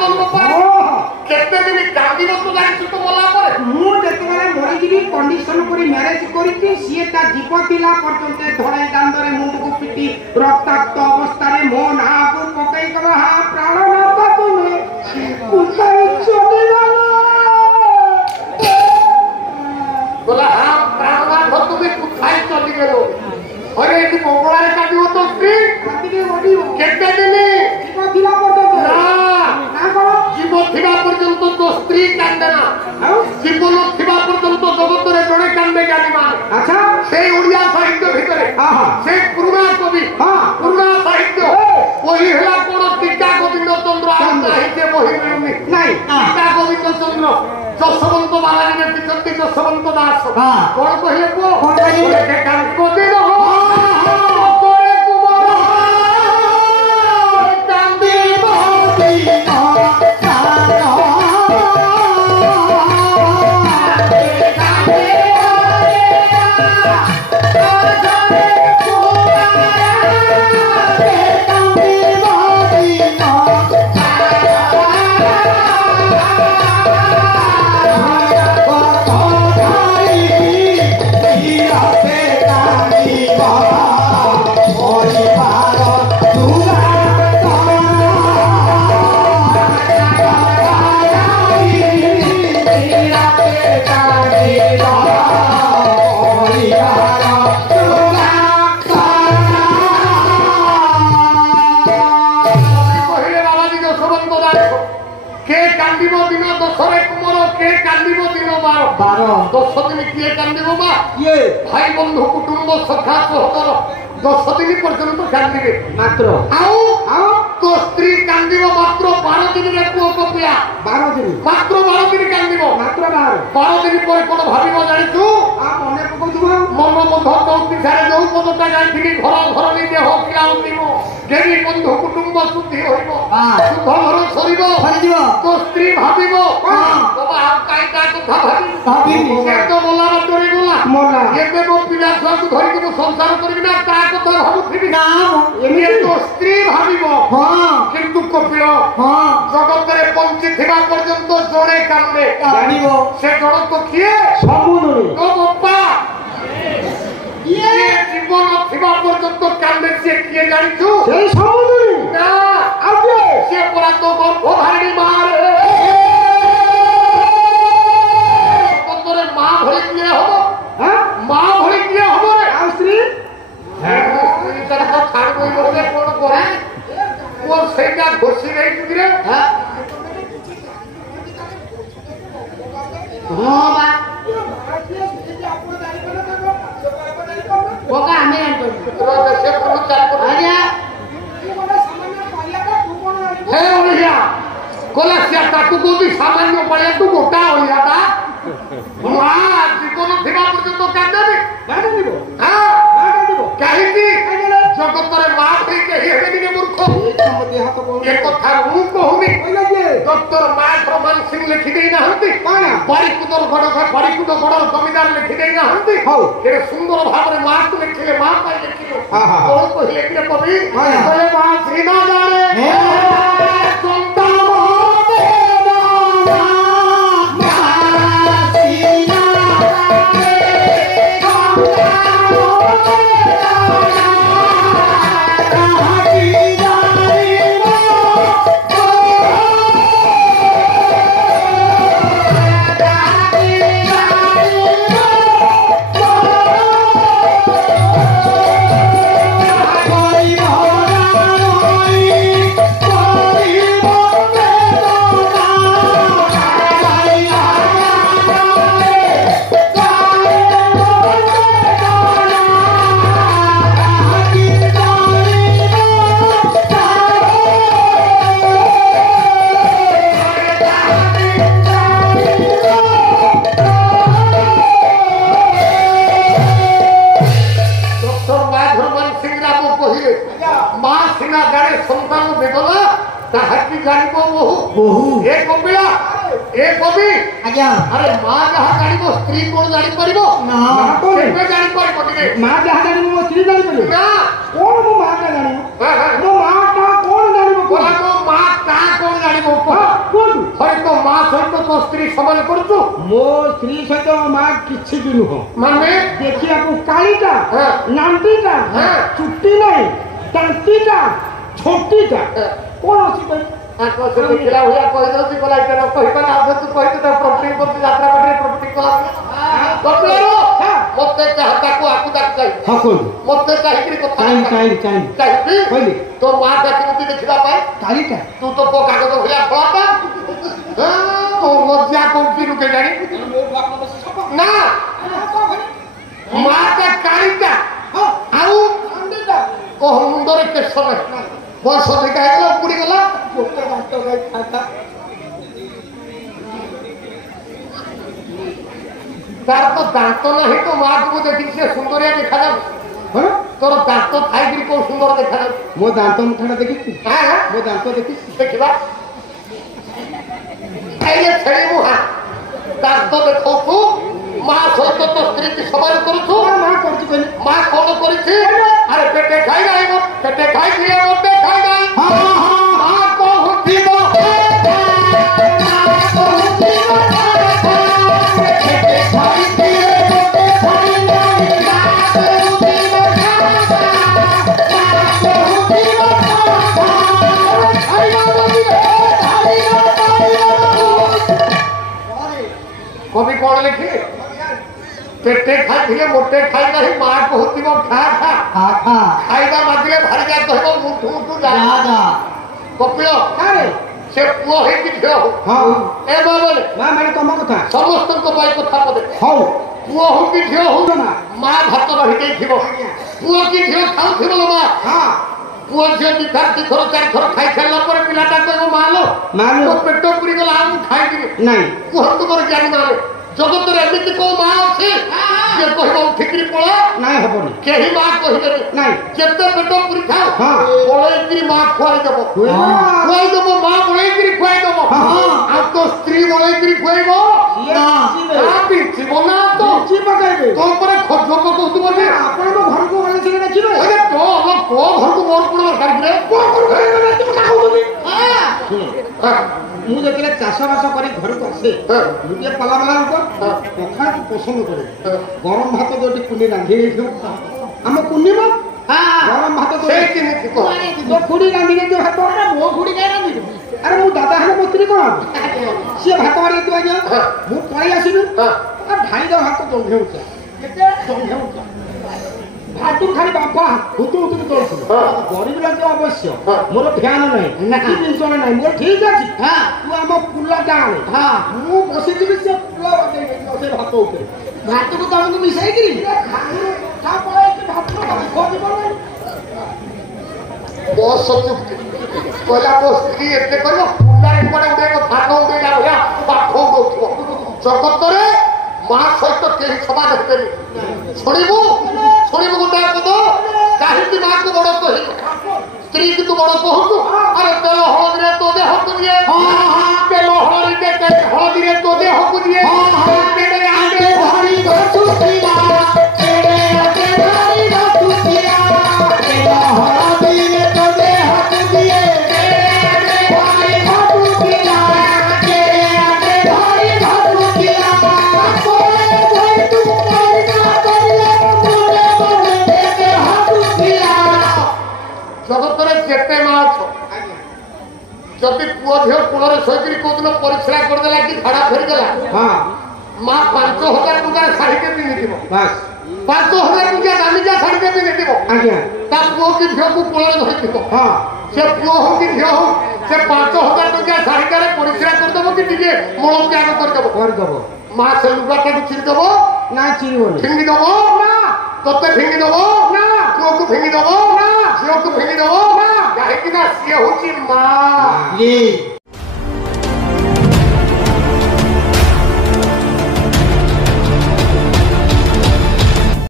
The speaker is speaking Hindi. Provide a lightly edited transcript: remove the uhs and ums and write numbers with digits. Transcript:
ଜନ୍ମ ପରେ କେତେ ଦିନ କାନ୍ଦିବ ତୁ ଜାଣିଛୁ ତ ମଲା ପରେ ମୁଁ ଯେତେବେଳେ ମରିଯିବି କଣ୍ଡିସନ କରି ମ୍ୟାରେଜ କରିଛି ସିଏ ତା ଜୀବ ଥିଲା ପର୍ଯ୍ୟନ୍ତ ଧଡ଼ାଇ ଦାଣ୍ଡରେ ମୁଣ୍ଡକୁ ପିଟି ରକ୍ତାକ୍ତ ଅବସ୍ଥାରେ ମୋ ନାଁକୁ ପକେଇ କର ହା ପ୍ରାଣନାଥ ତୁମେ କୁତାଇ ଚଳିଗଲା ବୋଲା ହା ପ୍ରାଣନାଥ ତୁମେ କୁତାଇ ଚଳିଗଲ अरे ये मंगलारे काटी हो तो स्त्री काटी के बॉडी हो कितने दिन जीव थिला पर्यंत ना करो जीव थिला पर्यंत तो स्त्री कांदे ना जीवन थिला पर्यंत जगत रे जणे कांदे गाली मार अच्छा से ओडिया साहित्य भितरे से पुराना कवि पुराना साहित्य वही हला कोन टीका गोविंद चंद्र आ साहित्य वही नहीं टीका गोविंद चंद्र जसवंत महाराज ने पिछंती जसवंत दास कोन कहिले को कोन कहिले कान को दे दो दस दिन किए कांदिबो बा ये भाई बंधु कुटुंब सखा सहोदर 10 दिन पर्यंत कांदिबे मात्र आउ तो स्त्री कांदिबो मात्र 12 दिन रे पुओ कपिया 12 दिन मात्र 12 दिन कांदिबो मात्र 12 दिन पर कोन भाबिबो जानिछु आ मने पकोजुबो मन बंध चौथी सारे जो पदटा जाइथिली घर घर नि देह किलाउनिबो देवी बंधु कुटुंब शुद्धि होइबो शुद्ध घर सरिबो सरिबो तो स्त्री भाबिबो बाबा आ काईटा कथा भाबी से तो बोला डरी बोला मोला एबे मो पिला छुआ को धरि को संसार करबी ना ता कथा भाबुथिबी ना एमे तो स्त्री भाबिबो किंतु कपिल जगत रे पंची थिबा पर्यंत जोड़े कांदे जानिबो से जण तो किए समुद्री तो बापा ये जीवन थिबा पर्यंत कांदे से किए जानिछु से समुद्री ना आजे से परा तो गर्भ धारिणी मार मां भଳି किए हबो मां भଳି किए हबो रे आ स्त्री स्त्री तक छाड़ कोई बोले कोन करे वो सेटा घोसी रही रे हां बा कोका हमें तो से को चार को आजा हे ओलिया कोला से ताकू को भी सामान्य पड़े तू मोटा होलिया ता वाह जीवन थिबा पर्यंत कांदेबी कांदेबो हां कांदेबो काहीकि जगत रे मां भई केही हेबेनी के मूर्ख मते हाथ को एक कथा मु कहूनी डॉक्टर मां प्रमाण सिंह लिखि देई ना हंती कोना बारीकुदर गड़ जमीदार लिखि देई ना हंती हो के सुंदर भाबरे मां को लिखिले मां पाई लिखिले हां हां तो कहिले कि कवि बोले मां श्रीना जाने संता आज्ञा अरे मां जहा जानिबो स्त्री कोन जानि परिबो ना केबे जानि परिबो दिने मां जहा जानिबो मो स्त्री जानि परिबो ना कोन मो मां का जानिबो मो मां का कोन जानिबो कोन मो मां का कोन जानिबो तो स्त्री समान करूँ मो स्त्री सहित माँ किसी भी नुह माने देखिया कालीटा हाँ। नांटीटा हाँ। चुट्टी नहीं टांटीटा छोटीटा कौन अच्छी भाई आको से देखला हुआ कहि दउची बोला इते न कहि कना आबे तू कहि त प्रॉपर्टी पर यात्रा बैठे प्रॉपर्टी कला कपलेरो मते चाहता को आकु तक जाई हां कोन मते चाहिकरी कथा काई चाहिए कहली तो मां देखि देखिला पाए कालीटा तू तो को कागज भया फलाता हां ओ लज्जा को की रुके जानी ना मां का कालीटा आउ अंडीटा ओ मुंडरे केस में बस देखा है पूरी गला गोटे दांत गई खाता तार तो दांत नहीं तो मां को देखि से सुंदरिया देखा जा हां तोर दांत थाई को सुंदर देखा जा मो दांत मुठाटा देखि हां मो दांत देखि देखिबा आइए छड़ी मुहा दांत देखो तू मां सहित तो स्त्री की सवाल करू तू मां करछि कहली मां कोन करिछि अरे पेटे खाई नाही मो पेटे खाई दिए मोटे खाई नाही हां मां को हुती दो कभी कौन लिखी पेटे खाई मोटे खाई नहीं मां को होती वो खा खा खा खाइबा मागले भारी जा कहबो मुठू मुठू जा जा कपिलो अरे से पुओ हे कि झियो हां ए बाबा मां माने तम कथा समस्त को बाई कथा पदे हौ पुओ हो कि झियो हो ना मां भात बाढ़ी गई थिबो पुओ कि झियो खाउ थिबो लो मां हां पुओ झियो दी थर चार थर खाई खेलला पर पिलाटा कहबो मालो मालो तो पेटो पुरी गला हम खाई दिबे नहीं कुहत पर जानि मालो जगत रे एमिति को मां अछि जे कहबो ठिकरी पळा नहीं हबनी केही मां कहिबे नहीं जेते पेटो पुरी खाओ हां पळेगिरी मां खुआई देबो खुआई देबो मां पळेगिरी खुआई देबो आ तो स्त्री पळेगिरी खुआइबो ना आ बिछि बना तो जी पकाइबे तो पर खजो को कहतु बोले आपण मो घर को वाले से देखिबे अरे तो हम को घर को मोर पुण दरकार रे को कर तू का होबी हां मु देखले चाष बास करी घर को आसे मु जे पला पला को पखा को पसंद करे गरम भात जोटी कुनी रांधी देखो हम कुनी म गरम भात तो से कि को तो खुडी रांधी के भात अरे मो खुडी काय रांधी अरे मु दादा हने पुत्री कोन से भात मारी तू आजा मु पळी आसिनु आ भाई द हात तो घेउचा केते घेउचा भातु खाली बापा हुतु हुतु तोलछ गरीब लोक अवश्य मोर ध्यान नहीं नाकी जिंसण नहीं मोर ठीक अछि हां तू हम पुल्ला जाने हां मु बसी दिबी से पुल्ला बाटे से भात ऊपर भात को तमको मिसाई करी खा पळे के भात को खोदी पळे बहुत सचुक कोला को स्त्री एते करबो पुल्ला रे पड़े उडे को भात उडे जा भया पाखो गोथो जगत रे मां सहित केही समान हेतनी छोड़िबो गोटा पद काहे मां को बड़ कहि स्त्री की तू बड़ कहू अरे तेल हळद रे तो देह को दिए तेल हळद रे ते हळद रे तो देह को दिए तेरे आगे भारी घसुतिया तेरे आगे भारी घसुतिया तेल हळद रे तो देह को दिए तेरे आगे भारी घसुतिया तेरे आगे भारी घसुतिया कोई कोई तू करना करिए जगतरे जेते माछ जदि पुओ झियो कूलरे शोकरी कोदिन परिश्रा करदेला कि झाड़ा फेरिदेला हां मां 5000 टका साड़ी के पिनि दिबो बस 5000 टका दामिका साड़ी के पिनि दिबो आज्ञा ता पुओ कि झियो को कूलरे धरि दिबो हां से पुओ हो कि झियो हो से 5000 टका साड़ी करे परिश्रा कर देबो कि टिके मोळ त्याग कर देबो मां से लुगाटा को चिर देबो ना चिरबो फिंगी देबो ना तोते फिंगी देबो ना पुओ को फिंगी देबो ना झियो को फिंगी देबो ना काहे कि ना सिए होची मां जी